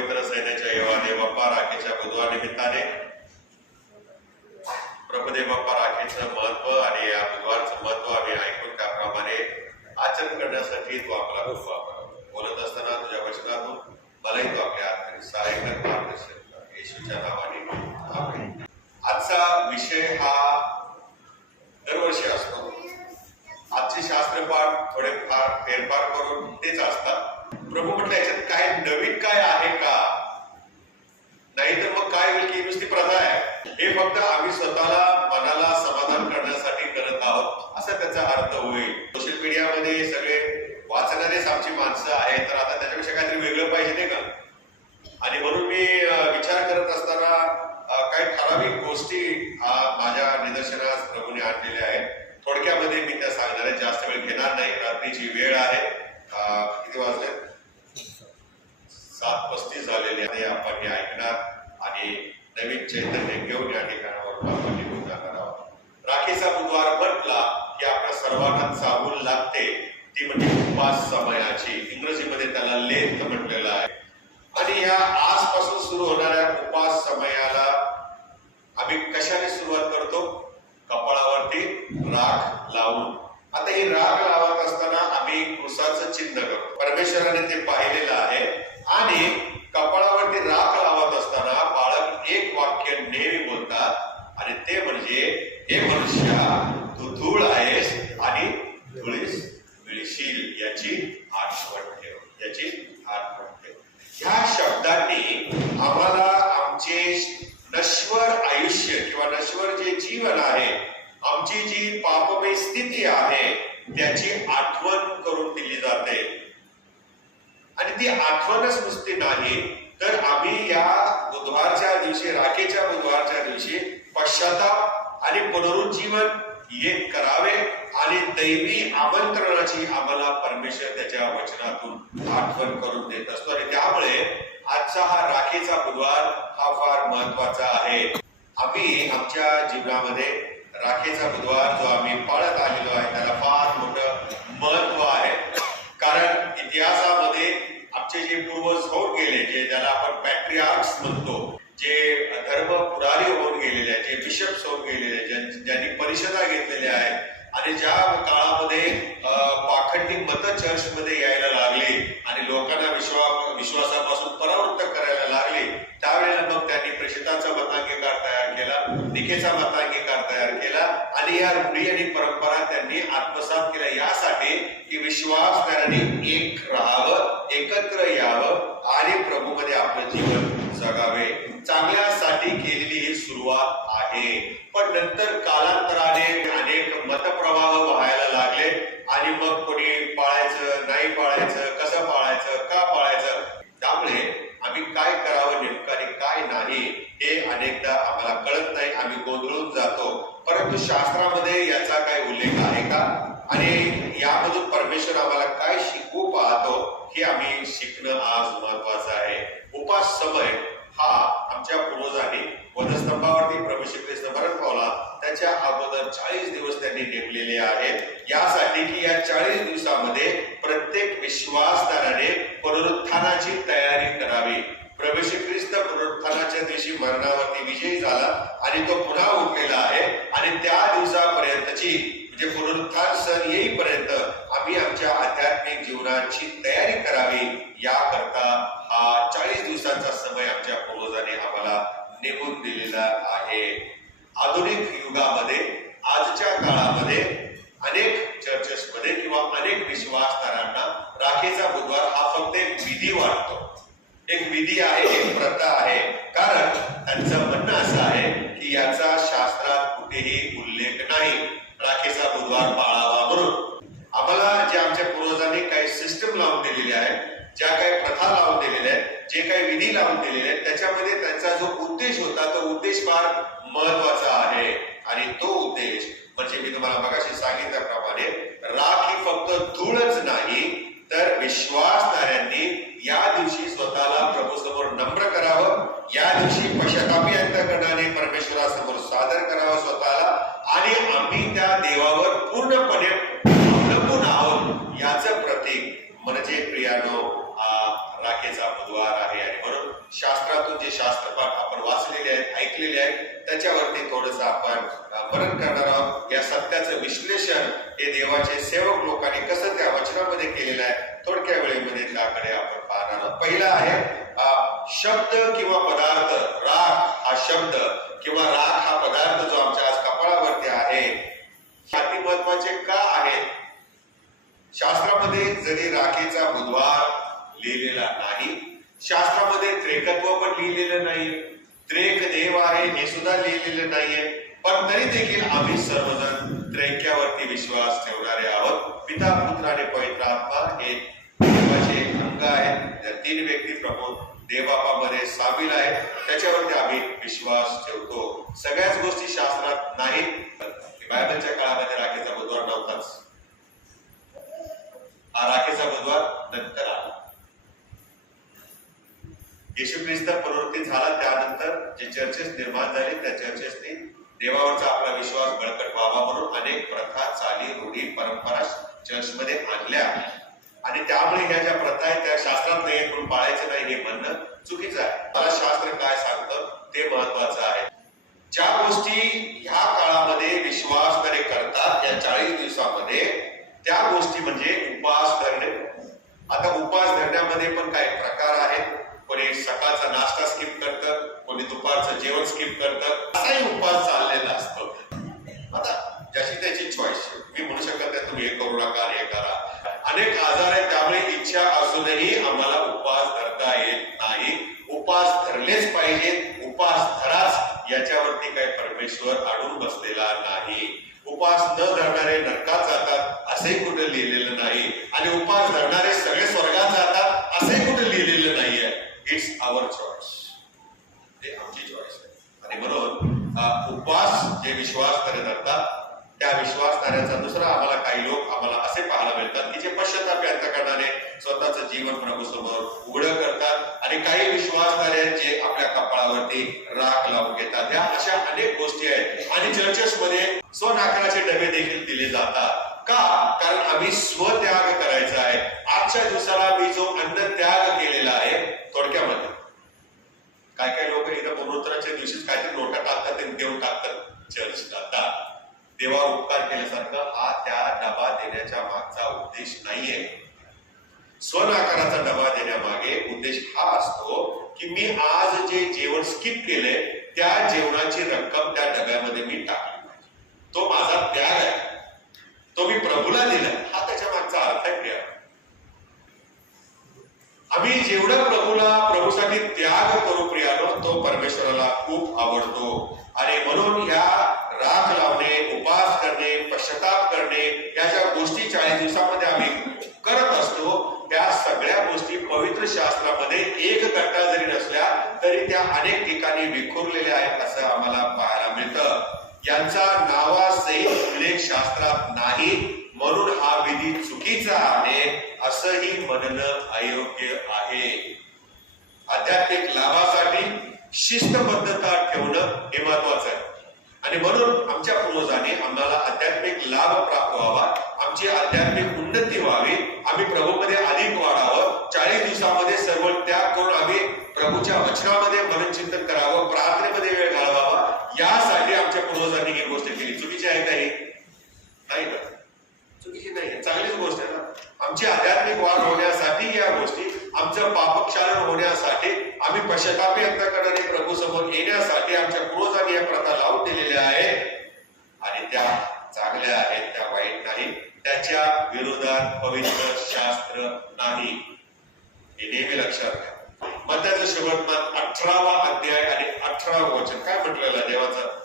पवित्र सैन्याच्या येवाने बाप्पा राखीच्या बुधवार निमित्ताने प्रभुदेव बाप्पा राखीचं महत्व आणि या बुधवारचं महत्व आम्ही ऐकून त्याप्रमाणे आचरण करण्यासाठी तू आपला कृपा बोलत असताना तुझ्या वचनातून मलाही तू आपल्या हाताने सहाय्य कर, मार्गदर्शन कर. येशूच्या नावाने आमेन. आजचा विषय हा दरवर्षी असतो. आजचे शास्त्रपाठ थोडेफार फेरफार करून तेच असतात. प्रभू म्हटलं याच्यात काय नवीन काय आहे का, नाहीतर मग काय होईल की नुसती प्रथा आहे. हे फक्त आम्ही स्वतःला मनाला समाधान करण्यासाठी करत आहोत असा त्याचा अर्थ होईल. सोशल मीडियामध्ये सगळे वाचणारेच आमची माणसं आहेत, तर आता त्याच्यापेक्षा काहीतरी वेगळं पाहिजे नाही का. आणि म्हणून मी विचार करत असताना काही ठराविक गोष्टी माझ्या निदर्शनास प्रभूने आणलेल्या आहेत. थोडक्यामध्ये मी त्या सांगणार आहे, जास्त वेळ घेणार नाही. रात्रीची वेळ आहे. किती वाजले? 7:35 झालेले आहे. आपण हे ऐकणार आणि नवीन चैतन्य घेऊन या ठिकाणावर आपण निघून जाणार आहोत. राखीचा बुधवार म्हटला की आपल्या सर्वांना चाहूल लागते ती म्हणजे उपास समयाची. इंग्रजीमध्ये त्याला लेंथ म्हटलेलं आहे. आणि ह्या आजपासून सुरू होणाऱ्या उपास समयाला आम्ही कशाने सुरुवात करतो? कपाळावरती राख लावून. आता ही राख लावत असताना आम्ही क्रूसाचं चिन्ह करतो. परमेश्वराने ते पाहिलेलं आहे. आणि कपाळावरती राख लावत असताना बाळक एक वाक्य नेहमी बोलतात आणि ते म्हणजे, हे मनुष्या तू धूळ आहेस आणि धुळीस मिळशील याची आठवण ठेव, याची आठवण ठेव. ह्या शब्दांनी आम्हाला आमचे नश्वर आयुष्य किंवा नश्वर जे जीवन आहे, आमची जी पापमय स्थिती आहे त्याची आठवण करून दिली जाते. आणि ती आठवणच नुसती नाही, तर आम्ही या बुधवारच्या दिवशी, राखीच्या बुधवारच्या दिवशी पश्चाताप आणि पुनरुज्जीवन एक करावे आणि दैवी आमंत्रणाची आम्हाला परमेश्वर त्याच्या वचनातून आठवण करून देत असतो. आणि त्यामुळे आजचा हा राखीचा बुधवार हा फार महत्वाचा आहे. आम्ही आमच्या जीवनामध्ये राखीचा बुधवार जो आम्ही पाळत आलेलो आहे त्याला फार मोठं महत्व आहे. कारण इतिहासामध्ये आमचे जे पूर्वज होऊन गेले, जे ज्याला आपण पॅट्रिआर्क्स म्हणतो, जे धर्म पुढारी होऊन गेलेले आहेत, जे बिशप्स होऊन गेलेले, ज्यांनी परिषदा घेतलेल्या आहेत आणि ज्या काळामध्ये पाखंडी मत चर्चमध्ये यायला लागले आणि लोकांना विश्वासापासून परावृत्त करायला लागले, त्यावेळेला मग त्यांनी प्रेषितांचा मतांगीकार तयार केला, निकेचा मतांगीकार तयार केला आणि या रूढी आणि परंपरा त्यांनी आत्मसात केल्या यासाठी की विश्वासणाऱ्यांनी एक राहावं, एकत्र यावं आणि प्रभूमध्ये आपलं जीवन जगावे. चांगल्यासाठी केलेली ही सुरुवात आहे. पण नंतर कालांतराने अनेक मतप्रवाह व्हायला लागले आणि मग कोणी पाळायचं, नाही पाळायचं, कसं पाळायचं, का पाळायचं, त्यामुळे आम्ही काय करावं नेमकं आणि काय नाही हे अनेकदा आम्हाला कळत नाही. आम्ही गोंधळून जातो. परंतु शास्त्रामध्ये याचा काय उल्लेख आहे का आणि यामधून परमेश्वर आम्हाला काय शिकवू पाहतो हे आम्ही शिकणं आज महत्वाचं आहे. उपास समय हा आमच्या पूर्वजांनी वधस्तंभावरती प्रभू श्री ख्रिस्त मरण पावला त्याच्या अगोदर 40 दिवस त्यांनी नेमलेले आहेत, यासाठी की या 40 दिवसामध्ये प्रत्येक विश्वासदाराने पुनरुत्थानाची तयारी करावी. प्रभू श्री ख्रिस्त पुनरुत्थानाच्या दिवशी मरणावरती विजयी झाला आणि तो पुन्हा उठलेला आहे आणि त्या दिवसापर्यंतची म्हणजे पुनरुत्थान सण येईपर्यंत आम्ही आमच्या आध्यात्मिक जीवनाची तयारी करावी. याकरता हा 40 दिवसांचा समय आमच्या पूर्वजांनी आम्हाला नेमून दिलेला आहे. आधुनिक युगामध्ये, आजच्या काळामध्ये अनेक चर्चेसमध्ये किंवा अनेक विश्वासदारांना राखीचा बुधवार हा फक्त एक विधी वाटतो, एक विधी आहे, एक प्रथा आहे. कारण त्यांचं म्हणणं असं आहे की याचा शास्त्रात कुठेही उल्लेख नाही राखीचा बुधवार पाळावा म्हणून. आम्हाला जे आमच्या पूर्वजांनी काही सिस्टम लावून दिलेली आहे, ज्या काही प्रथा लावून दिलेल्या आहेत, जे काही विधी लावून दिलेले आहेत, त्याच्यामध्ये त्यांचा जो उद्देश होता तो उद्देश फार महत्वाचा आहे. आणि तो उद्देश म्हणजे मी तुम्हाला मगाशी सांगितल्याप्रमाणे राख ही फक्त धूळच नाही, तर विश्वासणाऱ्यांनी या दिवशी स्वतःला प्रभू समोर नम्र करावं, या दिवशी पश्चातापी अंतःकरणाने परमेश्वरासमोर सादर करावं स्वतःला आणि आम्ही त्या देवावर पूर्णपणे अवलंबून आहोत याचं प्रतीक म्हणजे प्रियानो राखीचा बुधवार आहे आणि म्हणून शास्त्रातून जे शास्त्रपाठ आपण वाचलेले आहेत, ऐकलेले आहेत, त्याच्यावरती थोडंसं आपण मनन करणार आहोत. या सत्याचं विश्लेषण हे देवाचे सेवक लोकांनी कसं त्या वचनामध्ये केलेलं आहे, थोडक्या वेळेमध्ये त्याकडे आपण पाहणार आहोत. पहिला आहे शब्द किंवा पदार्थ. राख हा शब्द किंवा राख हा पदार्थ जो आमच्या आज कपाळावरती आहे, अति महत्वाचे का आहे? शास्त्रामध्ये जरी राखेचा बुधवार लिहिलेला नाही, शास्त्रामध्ये त्रेकत्व पण लिहिलेलं नाही, त्रेक देव आहे हे सुद्धा लिहिलेलं नाहीये, पण तरी देखील आम्ही सर्वजण त्रैक्यावरती विश्वास ठेवणारे आहोत. पिता, पुत्र आणि पवित्र आत्मा हे देवाचे अंग आहेत. या तीन व्यक्ती प्रभू देवबापामध्ये सामील आहेत, त्याच्यावरती आम्ही विश्वास ठेवतो. सगळ्याच गोष्टी शास्त्रात नाहीत. बायबलच्या काळामध्ये राखेचा बुधवार नव्हताच. हा राखेचा बुधवार नंतर आला. येशू ख्रिस्त पुनरुत्थित झाला त्यानंतर जे चर्चेस निर्माण झाले, त्या चर्चेसनी देवावरचा आपला विश्वास बळकट व्हावा म्हणून अनेक प्रथा, चाली, रूढी, परंपरा चर्चमध्ये आणल्या आणि त्यामुळे ह्या ज्या प्रथा आहेत त्या शास्त्रात नाही म्हणून पाळायचं नाही हे म्हणणं चुकीचं आहे. मला शास्त्र काय सांगतं ते महत्वाचं आहे. ज्या गोष्टी ह्या काळामध्ये विश्वासधारे करतात या 40 दिवसामध्ये, त्या गोष्टी म्हणजे उपास धरणे. आता उपास धरण्यामध्ये पण काही प्रकार आहेत. कोणी सकाळचा नाश्ता स्किप करतं, कोणी दुपारचं जेवण स्किप करतं, असाही उपास चाललेला असतो. आता ज्याची त्याची चॉईस. मी म्हणू शकत नाही तुम्ही हे करू नका, हे करा. अनेक आजार आहेत, त्यामुळे इच्छा असूनही आम्हाला उपास धरता येत नाही. उपास धरलेच पाहिजेत, उपास धराच याच्यावरती काही परमेश्वर अडून बसलेला नाही. उपास न धरणारे नरकात जातात असे कुठे लिहिलेलं नाही आणि उपास धरणारे सगळे स्वर्गात जातात असे कुठे लिहिलेलं नाहीये. इट्स आवर चॉईस, ते आमची चॉईस आहे. आणि म्हणून उपवास जे विश्वासधारे धरतात त्या विश्वासधाऱ्याचा दुसरा आम्हाला काही लोक आम्हाला असे पाहायला मिळतात की जे पश्चाताप अंतःकरणाने स्वतःचं जीवन प्रभू समोर उघडं करतात आणि काही विश्वासधारे जे आपल्या कपाळावरती राख लावून घेतात. या अशा अनेक गोष्टी आहेत आणि चर्चेसमध्ये स्वनाकाराचे डबे देखील दिले जातात. का? कारण आम्ही स्वत्याग करायचा आहे. आजच्या दिवसाला मी जो अन्न त्याग केलेला आहे, थोडक्यामध्ये काय काय लोक इथं पुनरुत्तराच्या दिवशीच काहीतरी नोटा टाकतात आणि देऊन टाकतात चर्च जातात. देवावर उपकार केल्यासारखं हा त्या डबा देण्याच्या मागचा उद्देश नाहीये. स्वनाकाराचा डबा देण्यामागे उद्देश हा असतो की मी आज जे जेवण स्किप केले त्या जेवणाची रक्कम त्या डब्यामध्ये मी टाकली पाहिजे. तो माझा त्याग आहे, तो मी प्रभूला दिला, हा त्याच्या मागचा अर्थ आहे. प्रिया, आम्ही जेवढं प्रभूसाठी त्याग करू प्रियानो, तो परमेश्वराला खूप आवडतो. आणि म्हणून ह्या राख लावणे, उपास करणे, पश्चाताप करणे या ज्या गोष्टी 40 दिवसामध्ये आम्ही करत असतो, त्या सगळ्या गोष्टी पवित्र शास्त्रामध्ये एक गट्टा जरी नसल्या तरी त्या अनेक ठिकाणी विखुरलेल्या आहेत असं आम्हाला पाहायला मिळतं. यांचा नावासहित उल्लेख शास्त्रात नाही म्हणून हा विधी चुकीचा आहे असंही म्हणणं अयोग्य आहे. आध्यात्मिक लाभासाठी शिस्तबद्धता ठेवणं हे महत्वाचं आहे आणि म्हणून आमच्या पूर्वजांनी आम्हाला आध्यात्मिक लाभ प्राप्त व्हावा, आमची आध्यात्मिक उन्नती व्हावी, आम्ही प्रभूमध्ये अधिक वाढावं, 40 दिवसामध्ये सर्व त्याग करून आम्ही प्रभूच्या वचनामध्ये मननचिंतन करावं, प्रार्थनेमध्ये वेळ घालवावा, यासाठी आमच्या पूर्वजांनी ही गोष्ट केली. चुकीची आहे का ही? नाही ना, चुकीची नाही, चांगलीच गोष्ट आहे ना. आमची आध्यात्मिक वाढ होण्यासाठी या गोष्टी, आमचं पापक्षालन होण्यासाठी, आम्ही पश्चातापी अंतःकरणाने प्रभू समोर येण्यासाठी आमच्या पूर्वजांनी या प्रथा लावून दिलेल्या आहेत आणि त्या चांगल्या आहेत, त्या वाईट नाही. त्याच्या विरोधात पवित्र शास्त्र नाही, हे नेहमी लक्षात घ्या. मत्याचं शेवटमान 18वा अध्याय आणि 18वा वचन काय म्हटलेलं देवाचं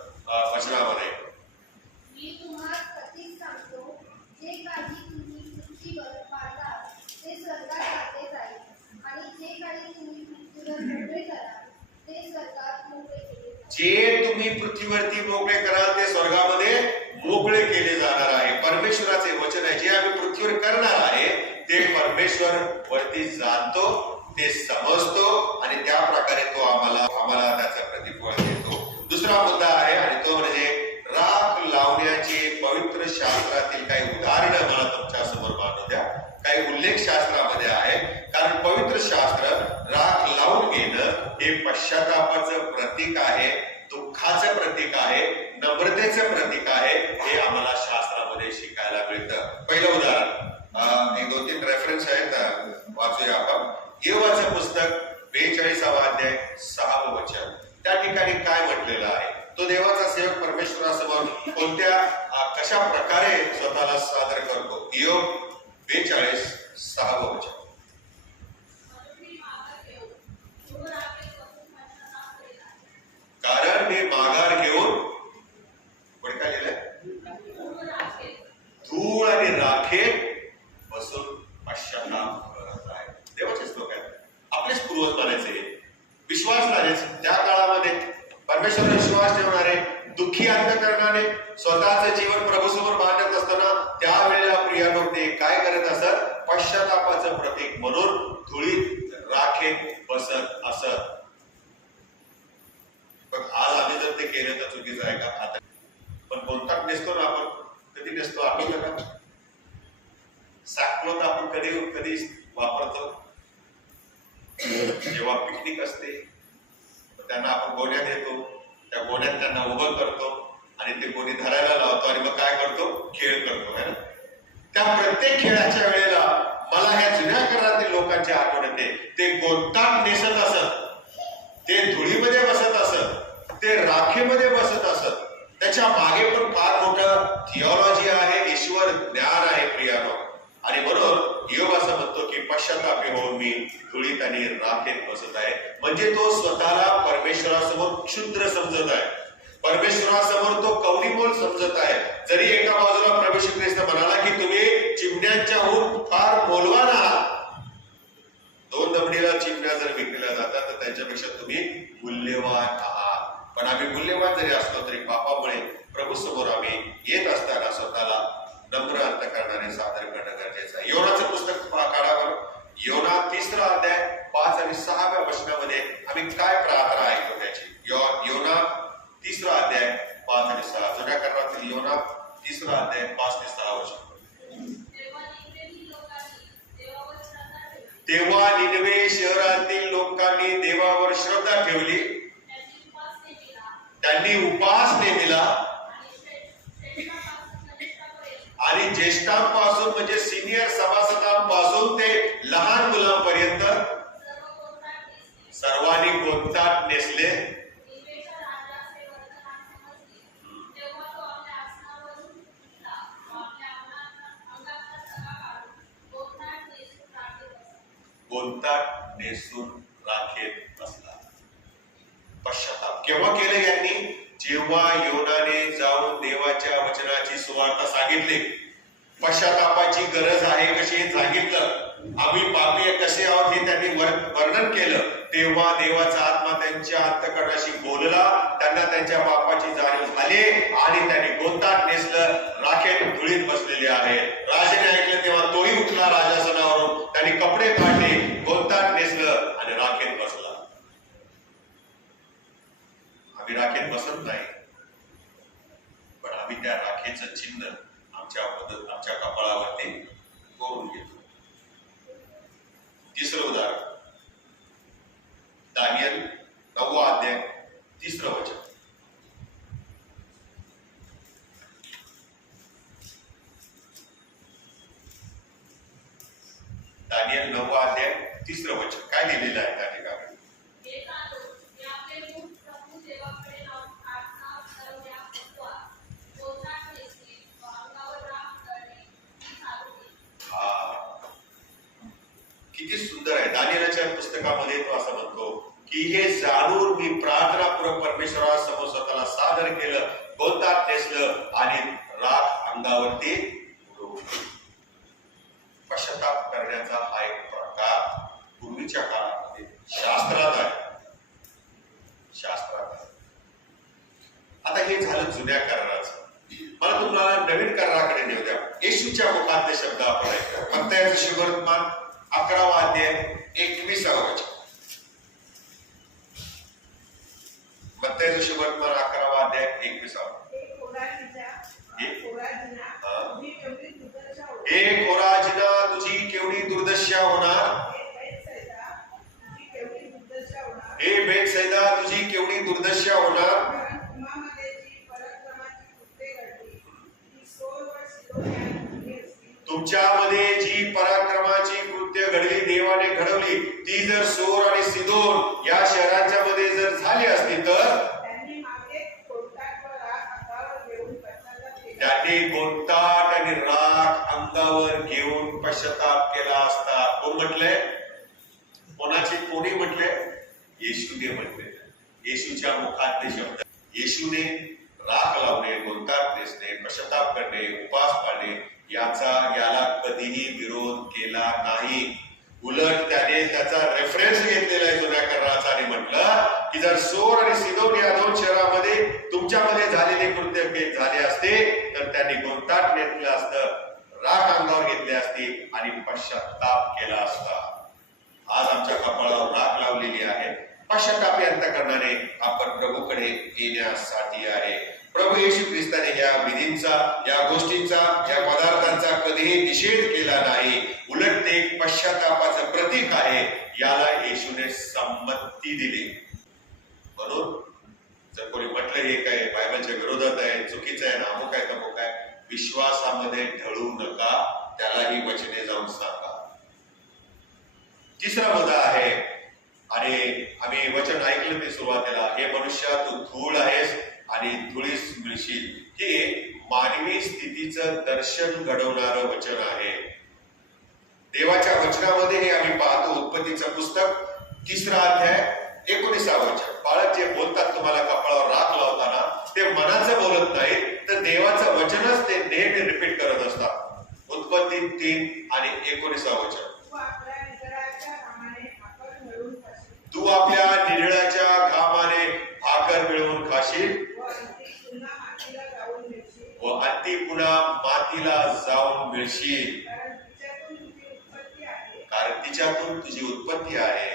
वचनामध्ये? मी तुम्हाला कधीच सांगतो, जे काही तुम्ही पृथ्वीवर पाळता ते स्वर्गात टाकले जाईल आणि जे काही तुम्ही पृथ्वीवर मोकळे कराल ते स्वर्गात मोकळे केले जाईल. जे तुम्ही पृथ्वीवरती मोकळे कराल ते स्वर्गामध्ये मोकळे केले जाणार आहे. परमेश्वराचे वचन आहे. जे आम्ही पृथ्वीवर करणार आहे ते परमेश्वर वरती जाणतो, ते समजतो आणि त्या प्रकारे तो आम्हाला त्याचा प्रतिफळ देतो. दुसरा मुद्दा आहे आणि तो म्हणजे राख लावण्याचे पवित्र शास्त्रातील काही उदाहरणं मला तुमच्या समोर मांडू द्या. काही उल्लेख शास्त्रामध्ये आहे, कारण पवित्र शास्त्र राख हे पश्चातापाचं प्रतीक आहे, दुःखाचं प्रतीक आहे, नम्रतेचं प्रतीक आहे, हे आम्हाला शास्त्रामध्ये शिकायला मिळतं. पहिलं उदाहरण, एक 2-3 रेफरन्स आहेत, वाचूया आपण. योवाचं पुस्तक 42वा अध्याय 6वं वचन. त्या ठिकाणी काय म्हटलेलं आहे? तो देवाचा सेवक परमेश्वरासमोर कशा प्रकारे स्वतःला सादर करतो. योग 42 6वं वचन. कारण मी माघार घेऊन, पुढे काय लिहिलंय? धूळ आणि राखेत बसून पश्चाताप करत आहे. देवाचे श्लोक आहेत. आपलेच पूर्वज म्हणायचे, विश्वास लावायचे. त्या काळामध्ये परमेश्वर विश्वास ठेवणारे, दुःखी अंतःकरणाने स्वतःचं जीवन प्रभूसमोर मांडत असताना त्यावेळेला प्रियानो ते काय करत असत? पश्चातापाचं प्रतीक म्हणून धुळीत राखेत बसत असत. पण आज आम्ही जर ते केलं तर चुकीचं आहे का? आता पण कोणता नेसतो ना आपण, कधी नेसतो आठवतं का? सॅकक्लॉथ आपण कधी वापरतो? जेव्हा पिकनिक असते त्यांना आपण गोण्या देतो, त्या गोण्यात त्यांना उभं करतो आणि ते गोणी धरायला लावतो आणि मग काय करतो? खेळ करतो, है ना? त्या प्रत्येक खेळाच्या वेळेला मला ह्या जुन्या काळातील लोकांची आठवण येते. ते गोंताट नेसत असत, ते धुळीमध्ये बसत असत, ते राखेमध्ये बसत असत. त्याच्या मागे पण फार मोठं थिओलॉजी आहे, ईश्वर ज्ञान आहे प्रियानो. आणि म्हणून योग असं म्हणतो की पश्चातापी होऊन मी धुळीत आणि राखेत बसत आहे. म्हणजे तो स्वतःला परमेश्वरासमोर क्षुद्र समजत आहे, परमेश्वरासमोर तो कवडीमोल समजत आहे. जरी एका बाजूला प्रभू श्री ख्रिस्त म्हणाला की तुम्ही चिमण्यांच्याहून फार मौल्यवान आहात, 2 दमडीला चिमण्या जर विकल्या जातात तर त्यांच्यापेक्षा तुम्ही मूल्यवान आहात. पण आम्ही मूल्यवान जरी असलो तरी पापामुळे प्रभू समोर आम्ही येत असताना स्वतःला नम्र अंतःकरणाने सादर करणं गरजेचं आहे. योनाचं पुस्तक काढावं. योना 3रा अध्याय 5 आणि 6व्या वचनामध्ये आम्ही काय प्रार्थना ऐकतो त्याची. योना 3रा अध्याय 5 आणि 6. जुन्या करारातील योना 3रा अध्याय 5 ते 6 वचन. तेव्हा निनवे शहरातील लोकांनी देवावर श्रद्धा ठेवली, त्यांनी उपास नेमिला आणि ज्येष्ठांपासून म्हणजे सिनियर सभासदांपासून ते लहान मुलांपर्यंत सर्वांनी गोंताट नेसले. गोंताट नेसून राखेत बसला. पश्चाताप केव्हा केले यांनी? जेव्हा योनाने जाऊन देवाच्या वचनाची सुवार्ता सांगितली, पश्चातापाची गरज आहे कशी हे सांगितलं, आम्ही पापी कसे आहोत हे त्यांनी वर्णन केलं, तेव्हा देवाचा आत्मा त्यांच्या अंतःकरणाशी बोलला, त्यांना त्यांच्या पापाची जाणीव झाली आणि त्यांनी गोंताट नेसलं, राखेत धुळीत बसलेले आहे. राजाने ऐकलं तेव्हा तोही उठला राजासनावरून, त्यांनी कपडे काढले, गोंताट नेसलं आणि राखेत बसला. आम्ही राखेत बसत नाही, पण आम्ही त्या राखेचं चिन्ह आमच्या कपाळावरती कोरून घेतो. 3रं उदाहरण, दानियल 9वा अध्याय 3रं वचन. दानियल 9वा अध्याय 3रं वचन काय लिहिलेलं आहे त्या ठिकाणी? किती सुंदर आहे. दानियेलाच्या पुस्तकामध्ये तो असं म्हणतो की हे जाणून मी प्रार्थनापूर्वक परमेश्वरासमोर स्वतःला सादर केलं, गोंताट नेसलं आणि राख अंगावरती उडवली. पश्चाताप करण्याचा हा एक प्रकार पूर्वीच्या काळामध्ये शास्त्रात आहे. आता हे झालं जुन्या कराराचं. मला तुम्हाला नवीन कराराकडे नेऊ द्या. येशूच्या मुखातले शब्द आपण ऐकतो. मत्तयाचं शुभवर्तमान 11वा अध्याय 21वा वचन. मत्तयाचं शुभवर्तमान 11वा अध्याय 21वा. हे कोराजिना तुझी केवढी दुर्दशा होणार. हे बेतसैदा, तुझी केवढी दुर्दशा होणार. तुमच्यामध्ये जी पराक्रमाची कृत्य घडली, देवाने घडवली, ती जर सोर आणि सिदोन या शहरांच्या मध्ये जर झाली असती तर त्यांनी गोंताट आणि राख अंगावर घेऊन पश्चाताप केला असता. कोण म्हटलंय? कोणी म्हटले? येशूने म्हटले. येशूच्या मुखातले शब्द. येशूने राख लावणे, गोंताट नेसणे, पश्चाताप करणे, उपास पाळणे याला कधीही विरोध केला नाही. उलट त्याने त्याचा रेफरन्स घेतलेला आहे जुन्या कराराचा आणि म्हटलं की जर सोर आणि सिदोन या दोन शहरामध्ये तुमच्यामध्ये झालेले कृत्य झाले असते तर त्यांनी गोंताट नेसलं असतं, राख अंगावर घेतली असती आणि पश्चाताप केला असता. आज आमच्या कपाळावर राख लावलेली आहे. पश्चातापी अंतःकरणाने आपण प्रभूकडे येण्यासाठी आहे. प्रभू येशू ख्रिस्ताने या विधींचा, या गोष्टींचा, या पदार्थांचा कधीही निषेध केला नाही. उलट ते एक पश्चातापाचं प्रतीक आहे. याला येशूने संमती दिली. म्हणून जर कोणी म्हटलं हे काय बायबलच्या विरोधात आहे, चुकीचं आहे, अमुक आहे तमुक आहे, विश्वासामध्ये ढळू नका. त्याला ही वचने जाऊन सांगा. तिसरा मुद्दा आहे आणि आम्ही वचन ऐकलं ते सुरुवातीला, हे मनुष्या तू धूळ आहेस आणि धुळीस मिळशील. हे मानवी स्थितीचं दर्शन घडवणारं वचन आहे. देवाच्या वचनामध्ये हे आम्ही पाहतो. उत्पत्तीचं पुस्तक 3रा अध्याय 19 वचन. बाळक जे बोलतात तुम्हाला कपाळावर राख लावताना ते मनाचं बोलत नाही तर देवाचं वचनच ते नेहमी रिपीट करत असतात. उत्पत्ती 3 आणि 19 वचन. तू आपल्या निरळाच्या घामाने भाकर मिळवून खाशील व अंती पुन्हा मातीला जाऊन मिळशील. कारण तिच्यातून तुझी उत्पत्ती आहे.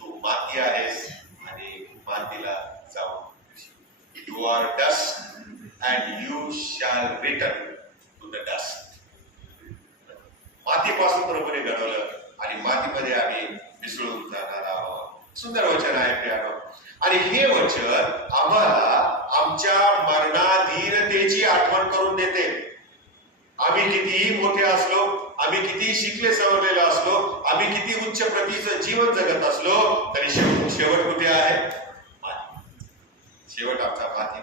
तू माती आहेस आणि मातीला जाऊन मिळशील. You are dust and you shall return to the dust. मातीपासून प्रभूने घडवलं आणि मातीमध्ये आम्ही मिसळून जाणार आहोत. सुंदर वचन आहे प्रियानो. आणि हे वचन आम्हाला आमच्या मरणाधीनतेची आठवण करून देते. आम्ही कितीही मोठे असलो, आम्ही कितीही शिकले सवरलेले असलो, आम्ही किती उच्च प्रतीचं जीवन जगत असलो तरी शेवट कुठे आहे? शेवट आमचा माती.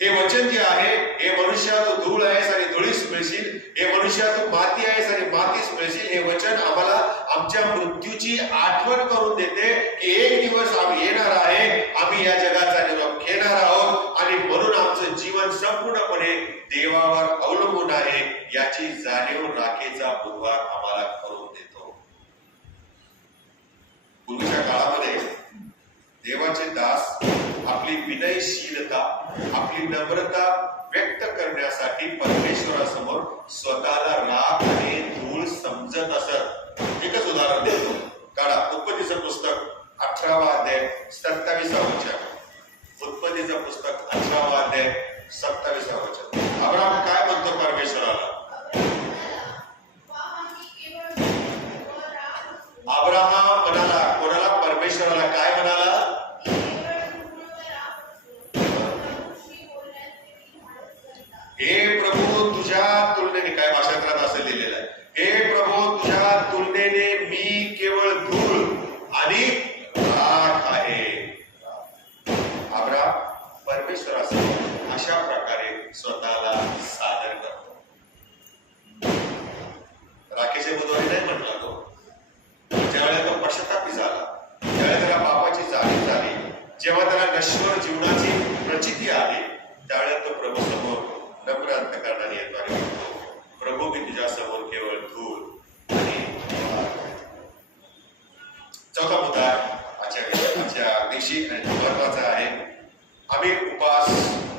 हे वचन जे आहे, हे मनुष्या तू धूळ आहेस आणि धुळीस मिळशील, हे मनुष्या तू माती आहेस आणि मातीस मिळशील, हे वचन आम्हाला आमच्या मृत्यूची आठवण करून देते की एक दिवस आम्ही येणार आहे, आम्ही या जगाचा निरोप घेणार आहोत आणि म्हणून आमचं जीवन संपूर्णपणे देवावर अवलंबून आहे याची जाणीव राखेचा बुधवार आम्हाला करून देतो. पूर्वीच्या काळामध्ये देवाचे दास आपली विनयशीलता, आपली नम्रता व्यक्त करण्यासाठी परमेश्वरासमोर स्वतःला राख आणि धूळ समजत असत. एकच उदाहरण देतो. काढा उत्पत्तीचं पुस्तक 18वा अध्याय 27 वचन. उत्पत्तीचं पुस्तक 18वा अध्याय 27 वचन. अब्राहम काय म्हणतो परमेश्वराला? अब्राहम म्हणाला, कोणाला? परमेश्वराला काय म्हणाला? हे प्रभू तुझ्या तुलनेने, काय भाषांतरात असं लिहिलेलं आहे, हे प्रभू तुझ्या तुलनेने मी केवळ धूळ आणि राख आहे. अब्राहम परमेश्वरासमोर अशा प्रकारे स्वतःला सादर करतो. राखेचे बुधवारी नाही म्हटला तो. ज्यावेळेला तो पश्चातापी झाला, ज्यावेळेला त्याला पापाची जाणीव झाली, जेव्हा त्याला नश्वर जीवनाची प्रचिती आली, त्यावेळेला तो प्रभू समोर नम्र अंतःकरणाने येतो आणि म्हणतो, प्रभू मी तुझ्या समोर केवळ धूळ आणि राख आहे. चौथा मुद्दा आजच्या दिवशी आणि महत्वाचा आहे. आम्ही उपास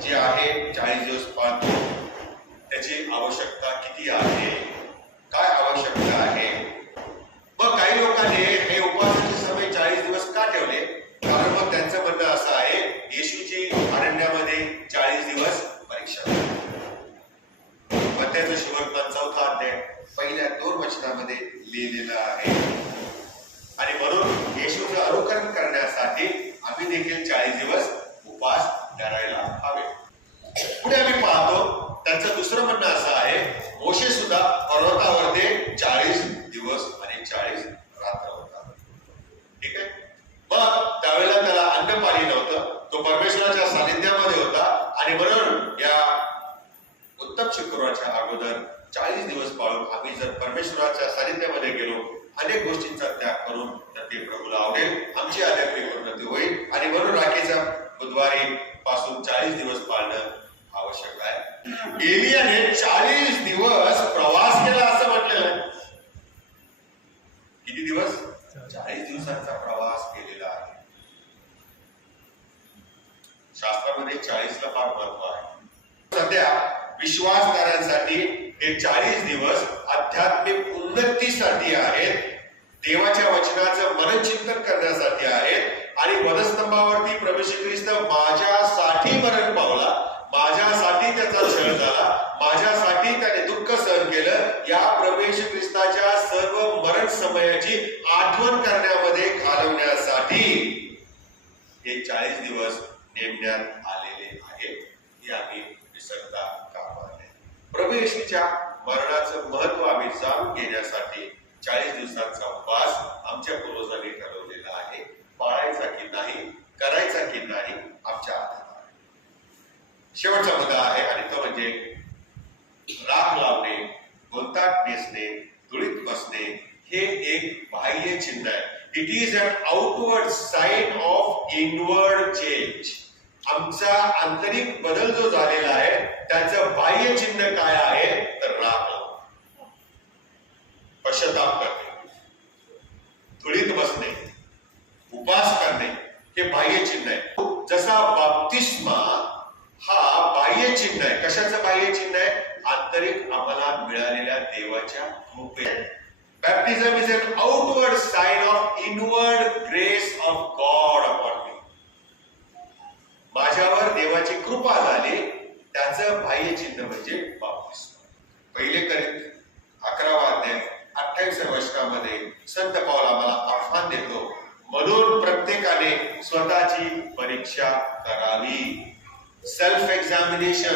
जे आहे 40 दिवस पाळतो, त्याची आवश्यकता किती आहे, काय आवश्यकता आहे? मग काही लोकांनी हे उपवासाचे समय 40 दिवस का ठेवले? कारण मग त्यांचं म्हणणं असं आहे, येशूची अरण्यामध्ये 40 दिवस परीक्षा. मत्थ्याचं सुवर्तमान 4था अध्याय पहिल्या 2 वचनामध्ये लिहिलेलं आहे. ते प्रभूला आवडेल, आमची आध्यात्मिक उन्नती होईल. आणि म्हणून राखीचा बुधवारी पासून 40 दिवस पाळणं आवश्यक आहे. एलियाने 40 दिवस प्रवास केला असं म्हटलेलं आहे. किती दिवस? 40 दिवसांचा प्रवास केलेला आहे. शास्त्रामध्ये 40 ला फार महत्व आहे. सध्या विश्वासणाऱ्यांसाठी हे 40 दिवस आध्यात्मिक उन्नतीसाठी आहेत, देवाच्या वचनाचं मनचिंतन करण्यासाठी आहेत. आणि वधस्तंभावरती प्रभू श्री ख्रिस्त माझ्यासाठी मरण पावला, माझ्यासाठी त्याचा छळ झाला, माझ्यासाठी त्याने दुःख सहन केलं, या प्रभू श्री ख्रिस्ताच्या सर्व मरण समयाची आठवण करण्यामध्ये घालवण्यासाठी हे 40 दिवस नेमण्यात आलेले आहेत. हे आम्ही विसरता कामा नये. प्रभू येशूच्या मरणाचं महत्व आम्ही जाणून घेण्यासाठी 40 दिवसांचा उपवास आमच्या पूर्वजांनी ठरवलेला आहे. पाळायचा की नाही, करायचा की नाही, आमच्या हातात आहे. शेवटचा मुद्दा आहे आणि तो म्हणजे राख लावणे, गोंताट नेसणे, धुळीत बसणे. हे एक बाह्य चिन्ह आहे. It is an outward sign of inward change. आमचा आंतरिक बदल जो झालेला आहे त्याचं बाह्य चिन्ह काय आहे तर राख लावणे, पश्चाताप करणे, धुळीत बसणे, उपवास करणे. हे बाह्य चिन्ह आहे. जसा बाप्तिस्मा हा बाह्य चिन्ह आहे. कशाचं बाह्य चिन्ह आहे? आंतरिक आम्हाला मिळालेल्या देवाच्या कृपे. Baptism is an outward sign of inward grace of God upon me. माझ्यावर देवाची कृपा झाली, त्याचं बाह्य चिन्ह म्हणजे बाप्तिस्मा. पहिले करीत 11वा अध्याय 28व्या वचनामध्ये संत पौल आम्हाला आव्हान देतो, म्हणून प्रत्येकाने स्वतःची परीक्षा करावी. सेल्फ एक्झामिनेशन,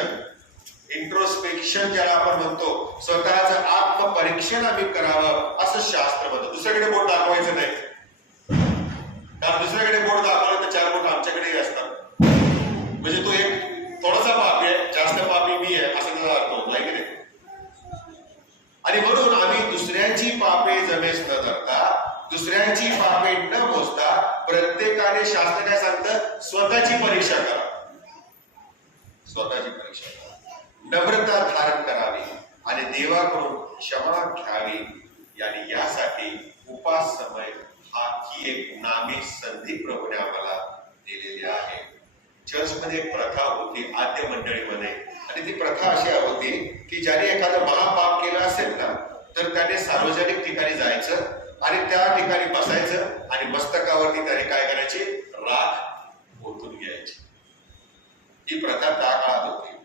इंट्रोस्पेक्शन ज्याला आपण म्हणतो, स्वतःचं आत्मपरीक्षण आम्ही करावं असं शास्त्र म्हणतं. दुसऱ्याकडे बोट दाखवायचं नाही, कारण दुसऱ्याकडे बोट दाखवलं तर 4 बोट आमच्याकडेही असतात. म्हणजे तो एक थोडासा पापी आहे, जास्त पापी मी आहे असं त्याचा अर्थ होतो, आहे की नाही? आणि म्हणून आम्ही दुसऱ्यांची पापे जमेस न धरता, दुसऱ्यांची पापे न मोजता प्रत्येकाने, शास्त्र काय सांगतं, स्वतःची परीक्षा करा. स्वतःची परीक्षा करा, नम्रता धारण करावी आणि देवाकडून क्षमा घ्यावी. आणि यासाठी उपास समय ही एक नामी संधी प्रभूने आम्हाला दिलेली आहे. चर्चमध्ये एक प्रथा होती आद्य मंडळीमध्ये, आणि ती प्रथा अशी होती की ज्याने एखादं महापाप केलं असेल ना तर त्याने सार्वजनिक ठिकाणी जायचं आणि त्या ठिकाणी बसायचं आणि मस्तकावरती त्याने काय करायची, राख ओतून घ्यायची. ही प्रथा त्या काळात होती.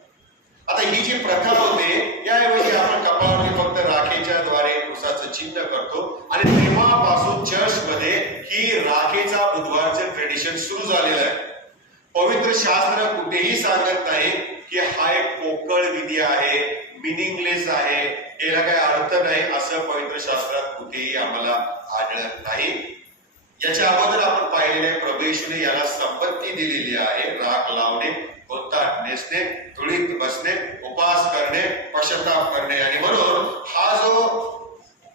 आता ही जी प्रथा होते, याऐवजी आपण कपाळावरती फक्त राखेच्या द्वारे क्रुसाचं चिन्ह करतो. आणि तेव्हापासून चर्चमध्ये ही राखेचा बुधवारचं ट्रेडिशन सुरू झालेलं आहे. पवित्र शास्त्र कुठेही सांगत नाही की हा एक पोकळ विधी आहे, मिनिंगलेस आहे, याला काही अर्थ नाही, असं पवित्र शास्त्रात कुठेही आम्हाला आढळत नाही. याच्या अगोदर आपण पाहिलेल्या प्रभू येशूने याला संपत्ती दिलेली आहे. राख लावणे, गोंताट नेसणे, धुळीत बसणे, उपवास करणे, पश्चाताप करणे. आणि म्हणून हा जो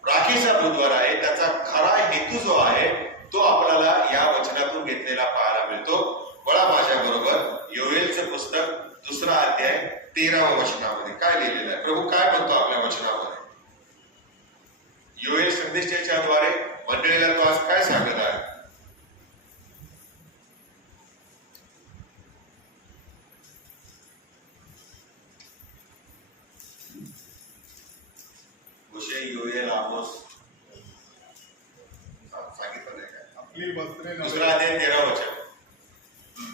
राखीचा बुधवार आहे त्याचा खरा हेतू जो आहे तो आपल्याला या वचनातून घेतलेला पाहायला मिळतो. वळा माझ्या बरोबर योएलचं पुस्तक 2रा अध्याय 13व्या वचनामध्ये काय लिहिलेलं आहे. प्रभू काय म्हणतो आपल्या वचनामध्ये? योएल संदेशाच्या द्वारे मंडळीला तो आज काय सांगत आहे? योएल आमोस सांगितलं नाही काय? आपली वस्त्रे 2रा अध्याय 13 वचन.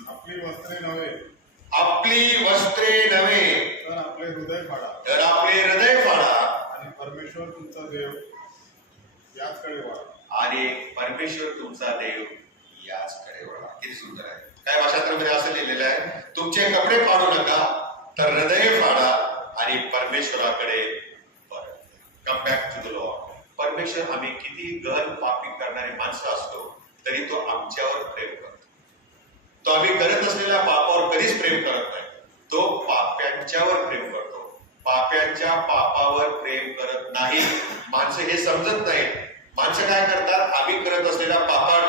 आपली वस्त्रे नव्हे, आपली वस्त्रे नव्हे तर आपले हृदय फाडा, तर आपले हृदय फाडा आणि परमेश्वर तुमचा देव याचकडे वळा. आणि परमेश्वर तुमचा देव याचकडे वळा. किती सुंदर आहे. काय भाषांतरामध्ये असं लिहिलेलं आहे, तुमचे कपडे फाडू नका, तर हृदय फाडा आणि परमेश्वराकडे परत. Come back to the Lord. परमेश्वर, आम्ही किती गहन पापी करणारी माणसं असतो तरी तो आमच्यावर प्रेम करतो. तो आम्ही करत असलेल्या पापावर कधीच प्रेम करत नाही, तो पाप्यांच्यावर प्रेम करतो. पाप्यांच्या पापावर प्रेम करत नाही. माणसं हे समजत नाही. माणसं काय करतात, आम्ही करत असलेल्या पापावर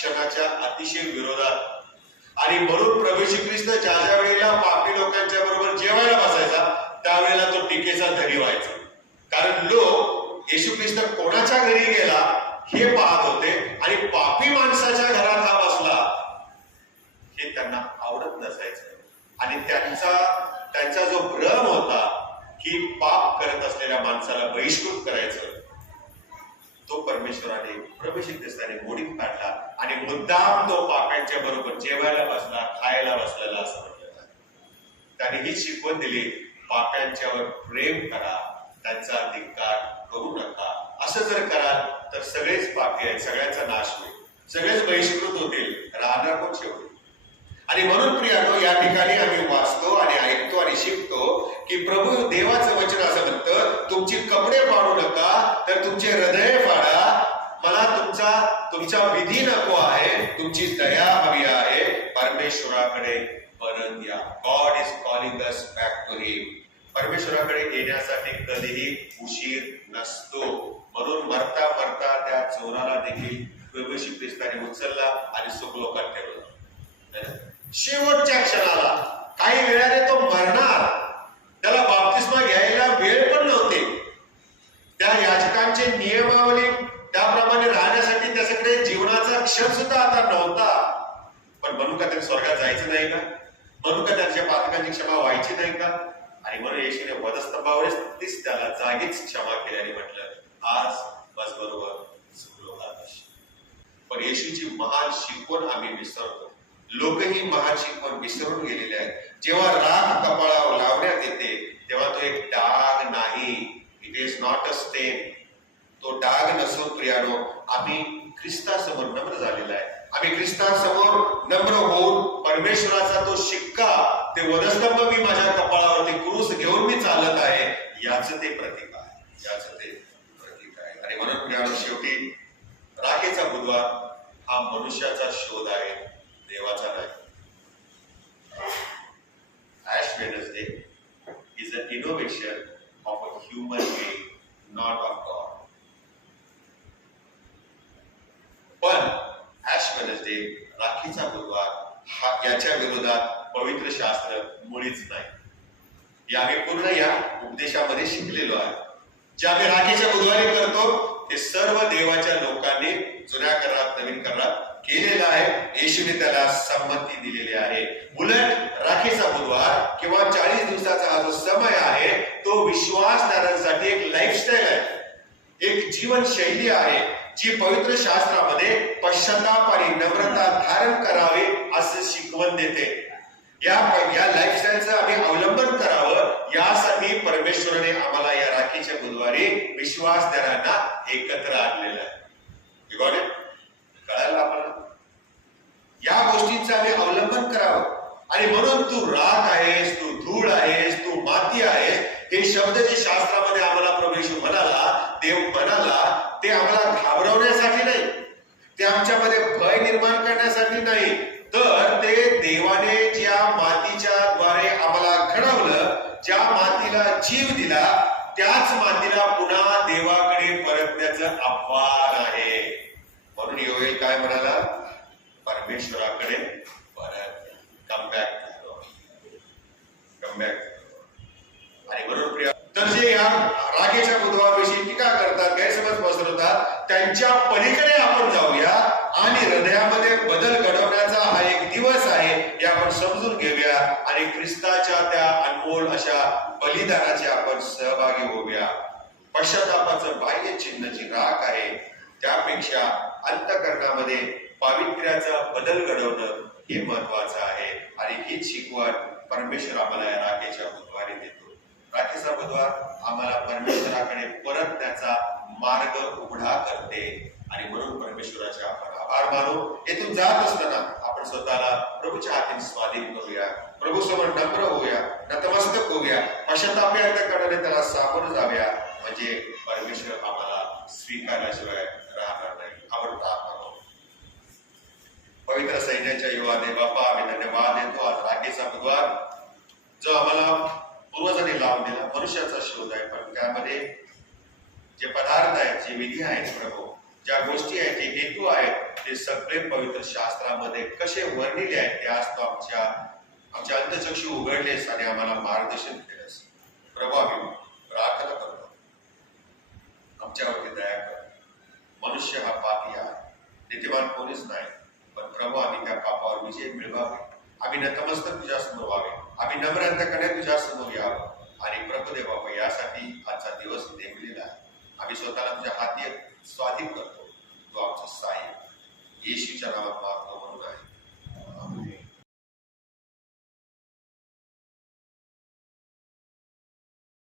शिक्षणाच्या अतिशय विरोधात. आणि म्हणून प्रभू श्री ख्रिस्त ज्या वेळेला पापी लोकांच्या बरोबर जेवायला बसायचा त्यावेळेला तो टीकेचा धनी व्हायचा. कारण लोक येशू ख्रिस्त कोणाच्या घरी गेला हे पाहत होते आणि पापी माणसाच्या घरात हा बसला हे त्यांना आवडत नसायचं. आणि त्यांचा जो भ्रम होता की पाप करत असलेल्या माणसाला बहिष्कृत करायचं, तो परमेश्वराने प्रभू श्री ख्रिस्ताने मोडीत काढला आणि मुद्दाम तो पाप्यांच्या बरोबर जेवायला बसला, खायला बसलेला असं म्हटलं. त्याने ही शिकवण दिली, पाप्यांच्यावर प्रेम करा, त्यांचा धिक्कार करू नका. असं जर कराल तर सगळेच पापी आहेत, सगळ्यांचा नाश होईल, सगळेच बहिष्कृत होतील, राहणार कोण शेवटी. आणि म्हणून प्रियानो, या ठिकाणी आम्ही वाचतो आणि ऐकतो आणि शिकतो की प्रभू देवाचं वचन असं म्हणतं, तुमची कपडे फाडू नका तर तुमचे हृदय फाडा. मला तुमचा विधी नको आहे, तुमची दया हवी आहे. परमेश्वराकडे परत या. God is calling us back to him. परमेश्वराकडे येण्यासाठी कधीही उशीर नसतो. म्हणून मरता मरता त्या चोराला देखील प्रभू श्री ख्रिस्ताने उचलला आणि सुखलोकात ठेवलं. शेवटच्या क्षणाला काही वेळाने तो मरणार, त्याला बाप्तिस्मा घ्यायला वेळ पण नव्हते. त्या याजकांचे नियमावली त्याप्रमाणे राहण्यासाठी त्याच्याकडे जीवनाचा क्षण सुद्धा आता नव्हता. पण म्हणून का त्याने स्वर्गात जायचं नाही का? म्हणून का त्यांच्या पातकांची क्षमा व्हायची नाही का? आणि म्हणून येशूने वधस्तंभावरच तीच त्याला जागीच क्षमा केल्याने म्हटलं, आज बस बरोबर सुखलोकात. पण येशूची महान शिकवण आम्ही विसरतो. लोकही महान शिकवण विसरून गेलेले आहेत. जेव्हा राग कपाळावर लावण्यात येते तेव्हा तो एक डाग नाही, इट इज नॉट अ स्टेन. तो डाग नसून प्रियानो, आम्ही ख्रिस्तासमोर नम्र झालेला आहे. आम्ही ख्रिस्तासमोर नम्र होऊन परमेश्वराचा तो शिक्का, ते वधस्तंभ मी माझ्या कपाळावरती क्रूस घेऊन मी चालत आहे, याचं ते प्रतीक आहे, याचं ते प्रतीक आहे. आणि म्हणून प्रियानो, शेवटी राखेचा बुधवार हा मनुष्याचा शोध आहे, देवाचा नाही. Ash Wednesday is an innovation of a human being, not of God. पण Ash Wednesday, राखीचा बुधवार, याच्या विरोधात पवित्र शास्त्र मुळीच नाही. हे आम्ही पूर्ण या उपदेशामध्ये शिकलेलो आहे. जे आम्ही राखीच्या बुधवारी करतो ते सर्व देवाच्या लोकांनी जुन्या करारात, नवीन करारात केलेला आहे. येशूने त्याला संमती दिलेली आहे. उलट राखीचा बुधवार किंवा 40 दिवसाचा हा जो समय आहे तो विश्वासदारांसाठी एक लाईफस्टाईल आहे, एक जीवनशैली आहे, जी पवित्र शास्त्रामध्ये पश्चाताप आणि नम्रता धारण करावे असं शिकवण देते. या लाईफस्टाईलचं आम्ही अवलंबन करावं यासाठी परमेश्वराने आम्हाला या राखीच्या बुधवारी विश्वासदारांना एकत्र आणलेलं आहे. कळायला आपल्याला या गोष्टींचं आम्ही अवलंबन करावं. आणि म्हणून तू राख आहेस, तू धूळ आहेस, तू माती आहेस, हे शब्द जे शास्त्रामध्ये आम्हाला प्रभू येशू म्हणाला, देव म्हणाला, ते आम्हाला घाबरवण्यासाठी नाही, ते आमच्यामध्ये भय निर्माण करण्यासाठी नाही, तर ते देवाने ज्या मातीच्या द्वारे आम्हाला घडवलं, ज्या मातीला जीव दिला, त्याच मातीला पुन्हा देवाकडे परतण्याचं आव्हान आहे. म्हणून योएल काय म्हणाला? परमेश्वराकडे परत, come back to God, come back to God. आणि म्हणून प्रिय, तर जे या राखेच्या बुधवारविषयी टीका करतात, गैरसमज पसरवतात, त्यांच्या पलीकडे आपण जाऊया आणि हृदयामध्ये बदल घडवण्याचा हा एक दिवस आहे हे आपण समजून घेऊया आणि ख्रिस्ताच्या त्या अनमोल अशा बलिदानाचे आपण सहभागी होऊया. पश्चातापाचं बाह्य चिन्ह जी राख आहे त्यापेक्षा अंतःकरणामध्ये पावित्र्याचा बदल घडवणं हे महत्वाचं आहे. आणि हीच शिकवण परमेश्वर आम्हाला या राखेच्या बुधवारी देतो. राखेचा बुधवार आम्हाला परमेश्वराकडे परतण्याचा मार्ग उघडा करते. आणि म्हणून परमेश्वराचे आपण आभार मानू. येथून जात असताना आपण स्वतःला प्रभूच्या हाती स्वाधीन करूया, प्रभू समोर नम्र होऊया, नतमस्तक होऊया, पश्चातापी अंतःकरणाने त्याला सामोरं जाऊया, म्हणजे परमेश्वर आम्हाला स्वीकारल्याशिवाय राहणार नाही. आपण प्रार्थना करू. पवित्र सैन्याच्या युवा देव बाप्पा, आम्ही धन्यवाद देतो आज राखेचा बुधवार जो आम्हाला पूर्वजांनी लावून दिला. मनुष्याचा शोध आहे, पण त्यामध्ये जे पदार्थ आहेत, जे विधी आहेत प्रभू, ज्या गोष्टी आहेत जे हेतू आहेत ते सगळे पवित्र शास्त्रामध्ये कसे वर्णिले आहेत ते आज तो आमच्या अंतचक्षु उघडलेस आणि आम्हाला मार्गदर्शन केलंस. प्रभू आम्ही प्रार्थना करतो, आमच्यावरती दया कर. मनुष्य हा पापी आहे, नीतिवान कोणीच नाही, पण प्रभू आम्ही त्या पापावर विजय मिळवावे, आम्ही नतमस्तक तुझ्या समोर व्हावे, आम्ही नम्र अंतकरणे तुझ्या समोर यावं. आणि प्रभू देवा यासाठी आजचा दिवस नेमलेला आहे. आम्ही स्वतःला तुझ्या हाती स्वाधीन करतो.